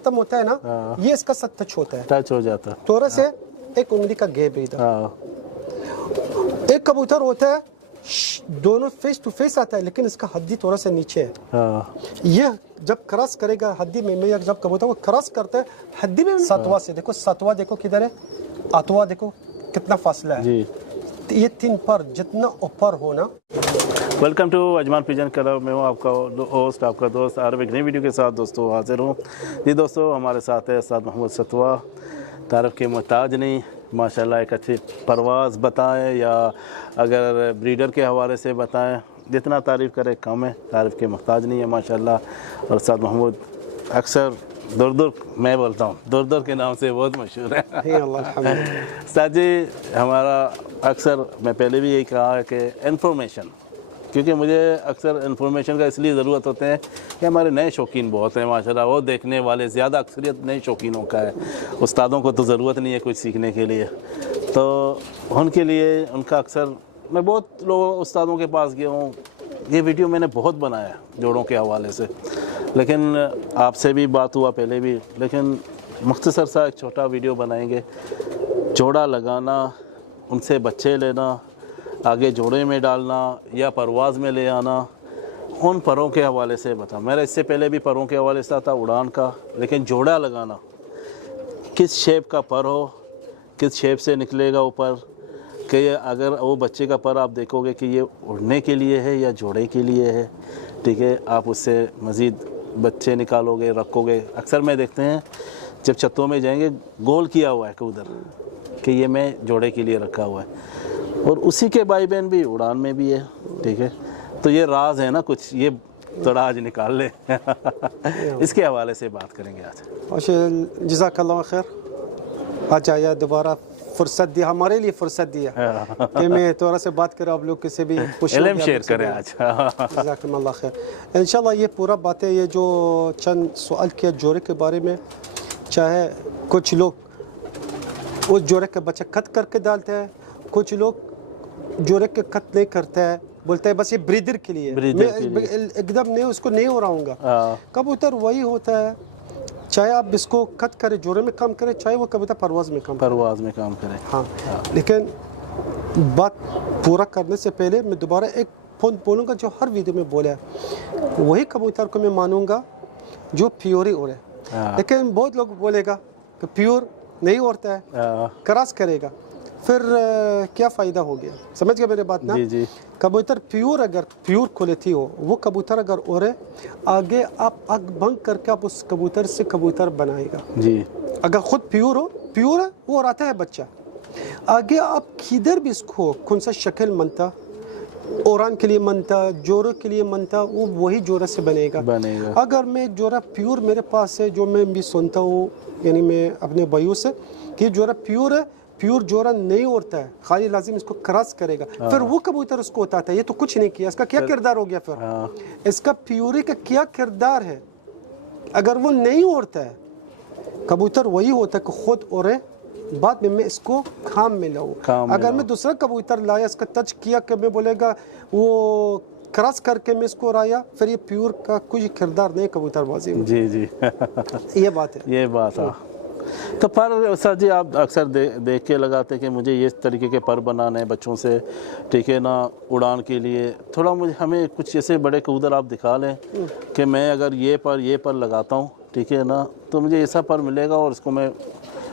खत्म होता है ना, ये इसका साथ टच होता है, टच हो जाता है, थोड़ा से एक उंगली का गैप है इधर। एक कबूतर होता है दोनों फेस टू फेस आता है, लेकिन इसका हड्डी थोड़ा सा नीचे है। ये जब क्रॉस करेगा हड्डी में, जब कबूतर वो क्रॉस करता है हड्डी में, सतवा से देखो, सतवा देखो किधर है, आतवा देखो कितना फासला है जी। ये 3 पर जितना ऊपर होना। Welcome to Ajman pigeon club. मैं हूँ आपका होस्ट, आपका दोस्त आरव। एक नई वीडियो के साथ दोस्तों हाजिर हूँ जी। दोस्तों हमारे साथ है उस्ताद मोहम्मद सतवा, तारीफ़ के मोहताज नहीं, माशाल्लाह एक अच्छी परवाज़ बताएं या अगर ब्रीडर के हवाले से बताएं, जितना तारीफ़ करें कम है, तारीफ़ के मोहताज नहीं है माशाल्लाह। और उस्ताद मोहम्मद अक्सर दूर दूर, मैं बोलता हूँ दूर दूर के नाम से बहुत मशहूर है। उस्ताद जी हमारा अक्सर, मैं पहले भी यही कहा है कि इन्फॉर्मेशन, क्योंकि मुझे अक्सर इन्फॉर्मेशन का इसलिए ज़रूरत होते हैं कि हमारे नए शौकीन बहुत हैं माशाल्लाह, वो देखने वाले ज़्यादा अक्सरियत नए शौकीनों का है। उस्तादों को तो ज़रूरत नहीं है कुछ सीखने के लिए, तो उनके लिए उनका अक्सर, मैं बहुत लोगों उस्तादों के पास गया हूँ, ये वीडियो मैंने बहुत बनाया जोड़ों के हवाले से, लेकिन आपसे भी बात हुआ पहले भी, लेकिन मुख्तसर सा एक छोटा वीडियो बनाएंगे। जोड़ा लगाना, उनसे बच्चे लेना, आगे जोड़े में डालना या परवाज़ में ले आना, उन परों के हवाले से बता। मेरा इससे पहले भी परों के हवाले से था उड़ान का, लेकिन जोड़ा लगाना, किस शेप का पर हो, किस शेप से निकलेगा ऊपर, कि अगर वो बच्चे का पर आप देखोगे कि ये उड़ने के लिए है या जोड़े के लिए है, ठीक है, आप उससे मज़ीद बच्चे निकालोगे, रखोगे। अक्सर मैं देखते हैं जब छतों में जाएंगे गोल किया हुआ है उधर कि ये मैं जोड़े के लिए रखा हुआ है, और उसी के भाई बहन भी उड़ान में भी है, ठीक है। तो ये राज है ना कुछ, ये थोड़ा आज निकाल ले इसके हवाले से बात करेंगे आज। जज़ाकल्लाह खैर, आज आया दोबारा फुर्सत दिया, हमारे लिए फुर्सत दिया कि मैं थोड़ा से बात करूँ, आप लोग किसी भी इल्म शेयर करें आज। जज़ाकल्लाह खैर। इंशाल्लाह ये पूरा बातें, ये जो चंद सवाल किया जोड़े के बारे में, चाहे कुछ लोग उस जोड़े के बच्चे कट करके डालते हैं, कुछ लोग जोड़े के कट नहीं करते हैं, बोलते हैं बस ये ब्रीडर के लिए, मैं एकदम नहीं उसको नहीं उड़ाऊंगा। कबूतर वही होता है, चाहे आप इसको कट करें, जोड़े में काम करें, चाहे वो कबूतर परवाज़ में काम करें। हाँ, लेकिन बात पूरा करने से पहले मैं दोबारा एक पॉइंट बोलूँगा जो हर वीडियो में बोला है, वही कबूतर को मैं मानूंगा जो प्योर ही उड़े। लेकिन बहुत लोग बोलेगा कि प्योर नहीं उड़ता है, क्रॉस करेगा, फिर क्या फ़ायदा हो गया? समझ गए मेरे बात ना? जी। कबूतर प्योर, अगर प्योर क्वालिटी हो, वो कबूतर अगर उड़े, आगे आप आग भंग करके आप उस कबूतर से कबूतर बनाएगा जी। अगर खुद प्योर हो, प्योर है, वो उड़ाता है बच्चा, आगे आप किधर भी इसको कौन सा शक्ल मनता, उड़ान के लिए मनता, जोड़े के लिए मनता, वो वही जोड़ा से बनेगा। अगर मैं जोड़ा प्योर मेरे पास है, जो मैं भी सुनता हूँ, यानी मैं अपने भाइयों से, कि जोड़ा प्योर है, प्योर जोड़ा नहीं उड़ता है, खाली लाजिम इसको क्रॉस करेगा, फिर वो कबूतर उसको उठाता है, ये तो कुछ नहीं किया, इसका क्या किरदार हो गया? फिर इसका प्योरी का क्या किरदार है? अगर वो नहीं उड़ता है, कबूतर वही होता है कि खुद उड़े, बाद में मैं इसको काम में लाऊं। अगर मैं दूसरा कबूतर लाया, इसका टच किया कि मैं बोलेगा वो क्रॉस करके मैं इसको उड़ाया, फिर ये प्योर का कुछ किरदार नहीं कबूतरबाजी में। जी ये बात है, ये बात है। तो पर सर जी आप अक्सर देख के लगाते हैं कि मुझे ये तरीके के पर बनाने हैं बच्चों से, ठीक है ना, उड़ान के लिए, थोड़ा मुझे हमें कुछ ऐसे बड़े कबूतर आप दिखा लें कि मैं अगर ये पर लगाता हूँ, ठीक है ना, तो मुझे ऐसा पर मिलेगा और इसको मैं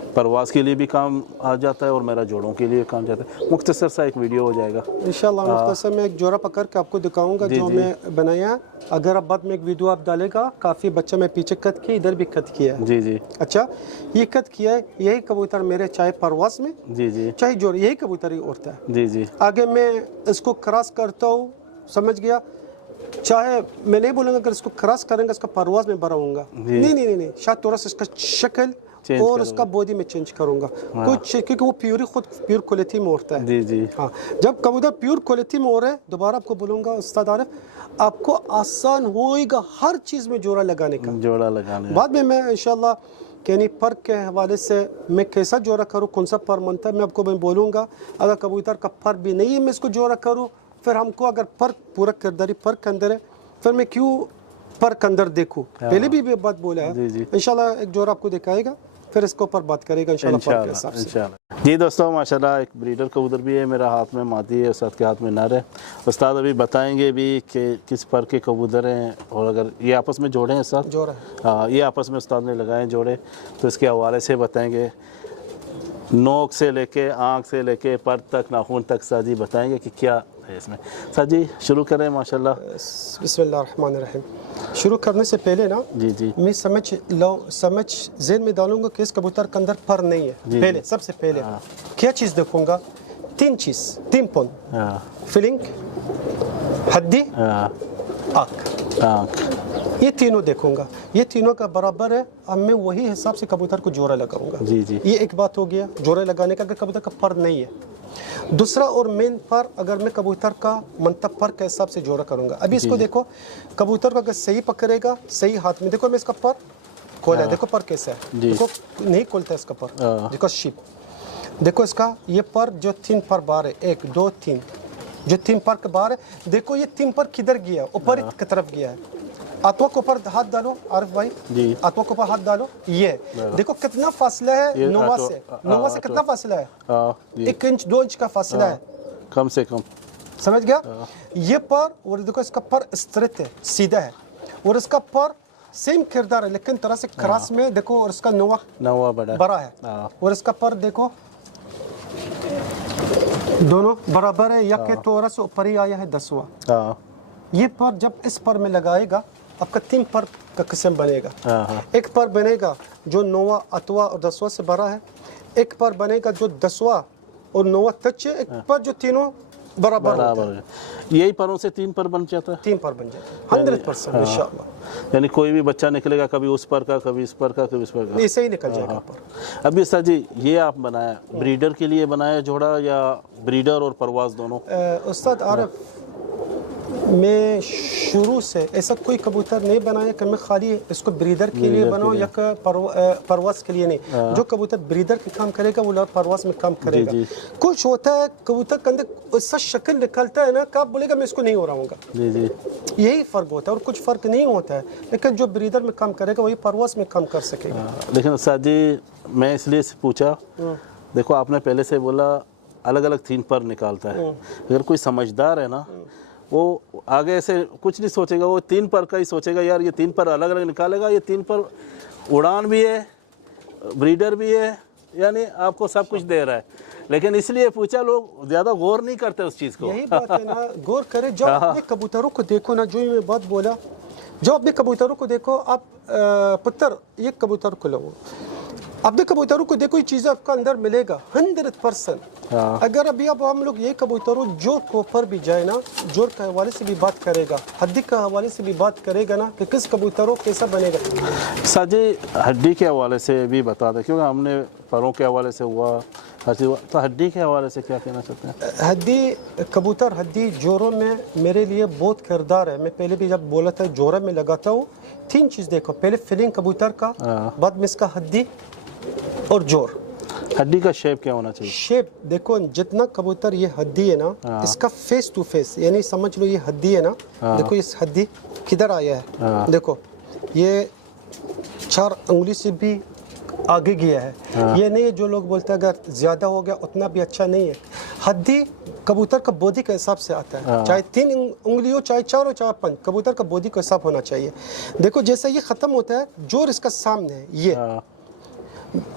परवाज़ के लिए भी काम आ जाता है और मेरा जोड़ों के लिए काम जाता है। मुख्तसर सा एक वीडियो हो जाएगा इंशाल्लाह। मुख्तसर में एक जोड़ा पकड़ के आपको दिखाऊंगा जो मैं बनाया है। अगर अब बाद में एक वीडियो आप डालेगा, काफ़ी बच्चा मैं पीछे कट किया, इधर भी कट किया है जी। अच्छा, ये कट किया है, यही कबूतर मेरे चाहे परवाज़ में जी चाहे जोड़े, यही कबूतर ही उड़ता है जी। आगे मैं इसको क्रॉस करता हूँ, समझ गया, चाहे मैं नहीं बोलूँगा अगर इसको क्रॉस करेंगे इसका परवाज़ में बढ़ाऊंगा, नहीं, शायद थोड़ा सा इसका शक्ल और उसका बॉडी में चेंज करूंगा कुछ, क्योंकि वो प्योर खुद प्योर क्वालिटी में उड़ता है जी। हाँ, जब कबूतर प्योर क्वालिटी में उड़े, दोबारा आपको बोलूँगा उस्ताद आरिफ, आपको आसान होएगा हर चीज़ में जोड़ा लगाने का। बाद में मैं इंशाल्लाह यानी पर के हवाले से मैं कैसा जोड़ा करूँ, कौन सा पर मनता है, मैं आपको मैं बोलूँगा। अगर कबूतर का पर भी नहीं है, मैं इसको जोड़ा करूँ, फिर हमको अगर पर पूरा किरदारी पर के अंदर है, फिर मैं क्यों पर के अंदर देखो, पहले भी बात बोला है। जी जी इंशाल्लाह एक जोड़ा आपको दिखाएगा, फिर इसके ऊपर बात करेगा इंशाल्लाह पर के हिसाब से। इंशाल्लाह। जी दोस्तों माशाल्लाह एक ब्रीडर कबूतर भी है, मेरा हाथ में मादी है, उस्ताद के हाथ में नर है। उस्ताद अभी बताएंगे भी कि किस पर के कबूतर हैं, और अगर ये आपस में जोड़े हैं उस्ताद? जोड़ा है। हाँ, ये आपस में उस्ताद ने लगाए हैं जोड़े, तो इसके हवाले से बताएंगे, नोक से लेके आँख से लेके पर तक, नाखून तक सर जी बताएंगे कि क्या है इसमें। सर जी शुरू करें माशाल्लाह। बिस्मिल्लाहिर्रहमानिर्रहीम। शुरू करने से पहले ना जी जी मैं समझ ज़हन में डालूंगा कि इस कबूतर के अंदर पर नहीं है। पहले सबसे पहले क्या चीज़ देखूंगा? तीन पॉइंट, फीलिंग, हड्डी, आँख, ये तीनों देखूंगा। ये तीनों का बराबर है, अब मैं वही हिसाब से कबूतर को जोड़ा लगाऊंगा। जी जी ये एक बात हो गया जोड़ा लगाने का, अगर कबूतर का पर नहीं है। दूसरा और मेन पर, अगर मैं कबूतर का मंतब पर के हिसाब से जोड़ा करूंगा। अभी इसको देखो, कबूतर को अगर सही पकड़ेगा, सही हाथ में, देखो मैं इसका पर खोला, देखो पर कैसा है, देखो नहीं खोलता इसका पर, देखो शिप, देखो इसका ये पर जो 3 पर बाहर है, 1 2 3, जो 3 पर के बाहर है, देखो ये 3 पर किधर गया, ऊपर की तरफ गया है। आत्मा के ऊपर हाथ डालो आरिफ भाई, आत्मा के ऊपर हाथ डालो, ये देखो कितना फासला है नोवा से, नोवा से कितना फासला है? 1 इंच 2 इंच का फासला है कम से कम, समझ गया? ये पर, और देखो इसका पर स्ट्रेट है, सीधा है, और इसका पर सेम किरदार है, लेकिन तरह से क्रॉस में देखो, और इसका नोवा बड़ा है, और इसका पर देखो दोनों बराबर है, या के थोड़ा सा ऊपर ही आया है 10वां। ये पर जब इस पर में लगाएगा, आपका 3 पर का किस्म बनेगा। एक पर बनेगा जो 9वां 8वां और 10वां से बड़ा है, एक पर बनेगा जो 10वां और 9वां टच है, एक पर जो तीनों बराबर है। यही परों से 3 पर बन जाता है, 3 पर बन जाता है 100% इंशाअल्लाह। यानी कोई भी बच्चा निकलेगा, कभी उस पर का, कभी इस पर का, कभी इस पर का, ऐसे ही निकल जाएगा पर। अभी उस्ताद जी ये आप बनाया ब्रीडर के लिए बनाया जोड़ा, या ब्रीडर और परवाज दोनों? उस्ताद आरिफ, मैं शुरू से ऐसा कोई कबूतर नहीं बनाया कि मैं खाली इसको ब्रीडर के लिए बनाऊं या परवास के लिए नहीं। जो कबूतर ब्रीडर के काम करेगा वो परवास में काम करेगा। कुछ होता है कबूतर के अंदर ऐसा शक्ल निकलता है ना कि आप बोलेगा मैं इसको नहीं उड़ाऊंगा, यही फ़र्क होता है, और कुछ फ़र्क नहीं होता है, लेकिन जो ब्रीडर में काम करेगा वही परवास में काम कर सकेगा। लेकिन उस्ताद जी मैं इसलिए पूछा, देखो आपने पहले से बोला अलग अलग 3 पर निकालता है, अगर कोई समझदार है ना वो आगे ऐसे कुछ नहीं सोचेगा, वो 3 पर का ही सोचेगा, यार ये 3 पर अलग अलग निकालेगा, ये 3 पर उड़ान भी है, ब्रीडर भी है, यानी आपको सब कुछ दे रहा है। लेकिन इसलिए पूछा, लोग ज़्यादा गौर नहीं करते उस चीज़ को। यही बात है ना, गौर करें। जब अपने कबूतरों को देखो ना, जो मैं बात बोला, जो अपने कबूतरों को देखो, आप पुत्र ये कबूतर को लो, अपने कबूतरों को देखो, ये चीज़ आपका अंदर मिलेगा 100%। अगर अभी अब हम लोग ये कबूतरों जोर के ऊपर भी जाए ना, जोर के हवाले से भी बात करेगा, हड्डी के हवाले से भी बात करेगा ना, कि किस कबूतरों कैसा बनेगा। साजी हड्डी के हवाले से भी बता दें, क्योंकि हमने परों के हवाले से हुआ, तो हड्डी के हवाले से क्या कहना चाहते हैं? हड्डी कबूतर, हड्डी जोरों में मेरे लिए बहुत किरदार है। मैं पहले भी जब बोला था जोरा में लगाता हूँ, 3 चीज़ देखो, पहले फीलिंग कबूतर का, बाद में इसका हड्डी और जोर। हड्डी का शेप क्या होना चाहिए? शेप देखो, जितना कबूतर ये हड्डी है ना, इसका फेस टू फेस, यानी समझ लो ये हड्डी है ना, देखो इस हड्डी किधर आया है, देखो ये 4 उंगली से भी आगे गया है। ये नहीं जो लोग बोलते हैं अगर ज़्यादा हो गया उतना भी अच्छा नहीं है। हड्डी कबूतर का बॉडी के हिसाब से आता है, चाहे 3 उंगली हो, चाहे 4 हो, चाहे 5, कबूतर का बॉडी का हिसाब होना चाहिए। देखो जैसे ये ख़त्म होता है, जोर इसका सामने है, ये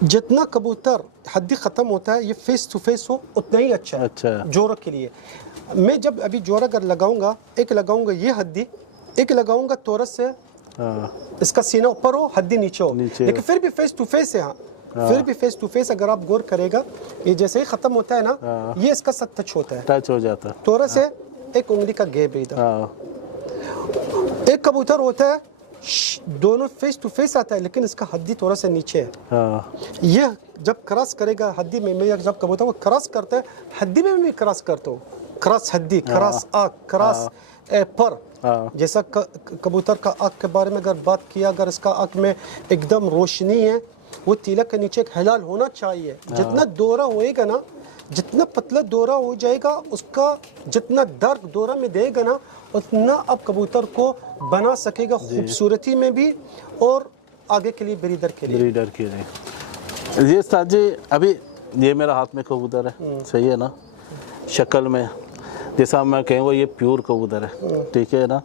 जितना कबूतर हड्डी ख़त्म होता है, ये फेस टू फेस हो उतना ही अच्छा है जोर के लिए। मैं जब अभी जोर अगर लगाऊंगा, एक लगाऊंगा ये हड्डी, एक लगाऊंगा तोरस से, इसका सीना ऊपर हो, हड्डी नीचे हो, लेकिन फिर भी फेस टू फेस है। फिर भी फेस टू फेस अगर आप गौर करेगा, ये जैसे ही ख़त्म होता है ना, ये इसका साथ टच होता है, टच हो जाता है, तोरस से 1 उंगली का गैप है इधर। एक कबूतर होता है दोनों फेस टू फेस आता है, लेकिन इसका हड्डी थोड़ा सा नीचे है। ये जब क्रॉस करेगा हड्डी में, मैं जब कबूतर को क्रॉस करता है, हड्डी में भी क्रॉस करता हूँ, क्रॉस हड्डी, क्रॉस आँख, क्रॉस पर। जैसा कबूतर का आँख के बारे में अगर बात किया, अगर इसका आँख में एकदम रोशनी है, वो तिलक के नीचे एक हिलाल होना चाहिए। जितना दोहरा होएगा ना, जितना पतला दौरा हो जाएगा उसका जितना दर्द दौरा में देगा ना उतना अब कबूतर को बना सकेगा खूबसूरती में भी और आगे के लिए ब्रीडर के लिए। ये उस्ताद जी अभी ये मेरा हाथ में कबूतर है, सही है ना, शक्ल में जैसा मैं कहूँगा ये प्योर कबूतर है, ठीक है ना,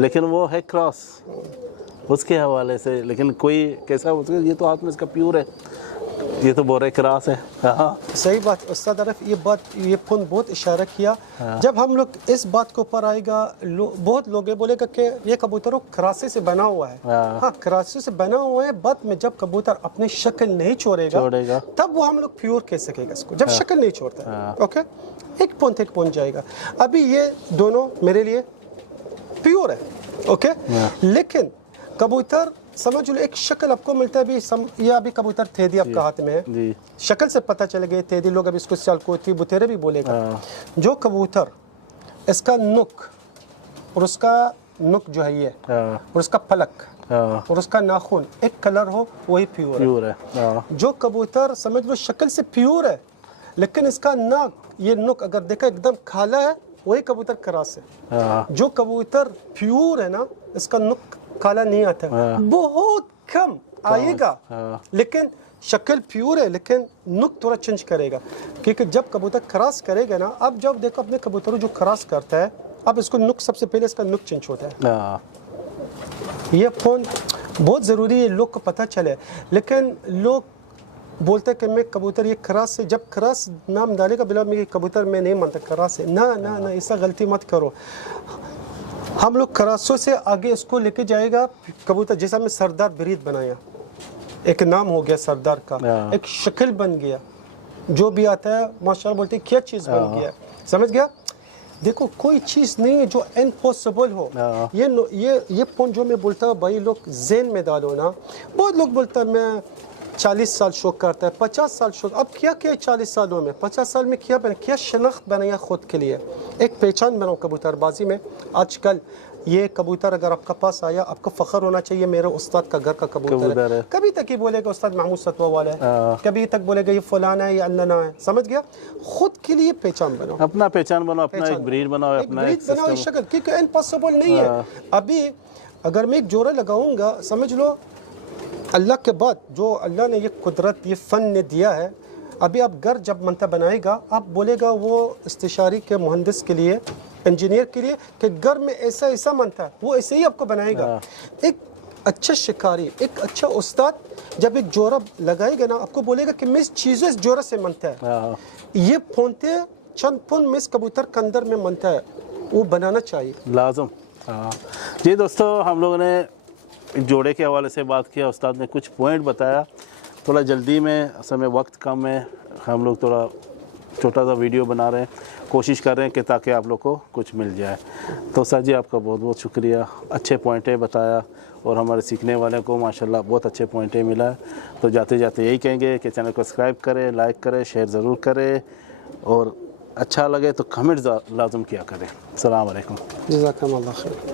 लेकिन वो है क्रॉस उसके हवाले से, लेकिन कोई कैसा उसके ये तो हाथ में इसका प्योर है, ये तो बोरे क्रॉस है। हाँ सही बात उस्ताद आरिफ, ये फोन बहुत इशारा किया। जब हम लोग इस बात के ऊपर आएगा बहुत लोग ये बोलेगा कि ये कबूतर खरासे से बना हुआ है। हाँ खरासे से बना हुआ है, बाद में जब कबूतर अपनी शक्ल नहीं छोड़ेगा तब वो हम लोग प्योर कह सकेगा इसको, जब शक्ल नहीं छोड़ता है। ओके, एक पॉइंट जाएगा। अभी ये दोनों मेरे लिए प्योर है, ओके, लेकिन कबूतर समझ लो एक शक्ल आपको मिलता है। अभी ये अभी कबूतर थेदी आपका हाथ में है, शक्ल से पता चल गया थेदी, लोग अभी इसको सियालकोती बुतेरे भी बोलेगा। जो कबूतर इसका नुक और उसका नुक जो है ये और उसका पलक और उसका नाखून एक कलर हो वही प्योर है। जो कबूतर समझ लो शक्ल से प्योर है लेकिन इसका नाक ये नुक अगर देखा एकदम काला है वही कबूतर क्रॉस है। जो कबूतर प्योर है ना इसका नुक काला नहीं आता, बहुत कम आएगा, लेकिन शक्ल प्योर है लेकिन नुक थोड़ा चेंज करेगा, क्योंकि जब कबूतर क्रॉस करेगा ना, अब जब देखो अपने कबूतरों जो क्रॉस करता है अब इसको नुक सबसे पहले इसका नुक चेंज होता है। ये फोन बहुत ज़रूरी है लोग को पता चले, लेकिन लोग बोलते हैं कि मैं कबूतर ये क्रॉस से, जब क्रॉस नाम डालेगा बिला मैं कबूतर मैं नहीं मानता क्रॉस है, ना ना ना ऐसा गलती मत करो। हम लोग क्रॉसों से आगे इसको लेके जाएगा कबूतर, जैसा मैं सरदार ब्रीड बनाया, एक नाम हो गया सरदार का, एक शक्ल बन गया, जो भी आता है माशाल्लाह बोलते हैं क्या चीज़ बन गया, समझ गया। देखो कोई चीज़ नहीं है जो इम्पॉसिबल हो। ये पॉइंट जो मैं बोलता हूँ भाई लोग ज़हन में डालो ना। बहुत लोग बोलता है मैं 40 साल शौक करता है, 50 साल शौक, अब क्या किया 40 सालों में, 50 साल में क्या बना, क्या शनाख्त बनाया खुद के लिए, एक पहचान बनाओ कबूतरबाजी में। आजकल ये कबूतर अगर आपका पास आया आपको फ़ख्र होना चाहिए मेरे उस्ताद का घर का कबूतर है। कभी तक ये बोलेगा उस्ताद महमूद सतवा वाला है, कभी तक बोलेगा ये फलाना है या अल्लाना है, समझ गया। खुद के लिए पहचान बनाओ, अपना पहचान बनाओ, अपना एक ब्रीड बनाओ, अपना एक बनाओ शक्ल, क्योंकि इम्पॉसिबल नहीं है। अभी अगर मैं एक जोड़ा लगाऊंगा, समझ लो अल्लाह के बाद जो अल्लाह ने ये कुदरत ये फ़न ने दिया है, अभी आप घर जब मनता बनाएगा आप बोलेगा वो इस्तिशारी के मुहंदिस के लिए, इंजीनियर के लिए कि घर में ऐसा ऐसा मनता है, वो ऐसे ही आपको बनाएगा। एक अच्छा शिकारी, एक अच्छा उस्ताद जब एक जोड़ा लगाएगा ना आपको बोलेगा कि मैं इस चीज़ें इस जोड़ा से मनता है, ये फोनते चंद पुन में इस कबूतर के अंदर में मनता है, वो बनाना चाहिए लाजम। जी दोस्तों, हम लोगों ने जोड़े के हवाले से बात किया, उस्ताद ने कुछ पॉइंट बताया, थोड़ा जल्दी में, असल में वक्त कम है, हम लोग थोड़ा छोटा सा वीडियो बना रहे हैं, कोशिश कर रहे हैं कि ताकि आप लोग को कुछ मिल जाए। तो सर जी आपका बहुत बहुत शुक्रिया, अच्छे पॉइंटें बताया और हमारे सीखने वाले को माशाल्लाह बहुत अच्छे पॉइंटें मिला। तो जाते जाते यही कहेंगे कि चैनल को सब्सक्राइब करें, लाइक करें, शेयर ज़रूर करें और अच्छा लगे तो कमेंट लाजम किया करें। अस्सलाम वालेकुम। जज़ाकल्लाह खैर।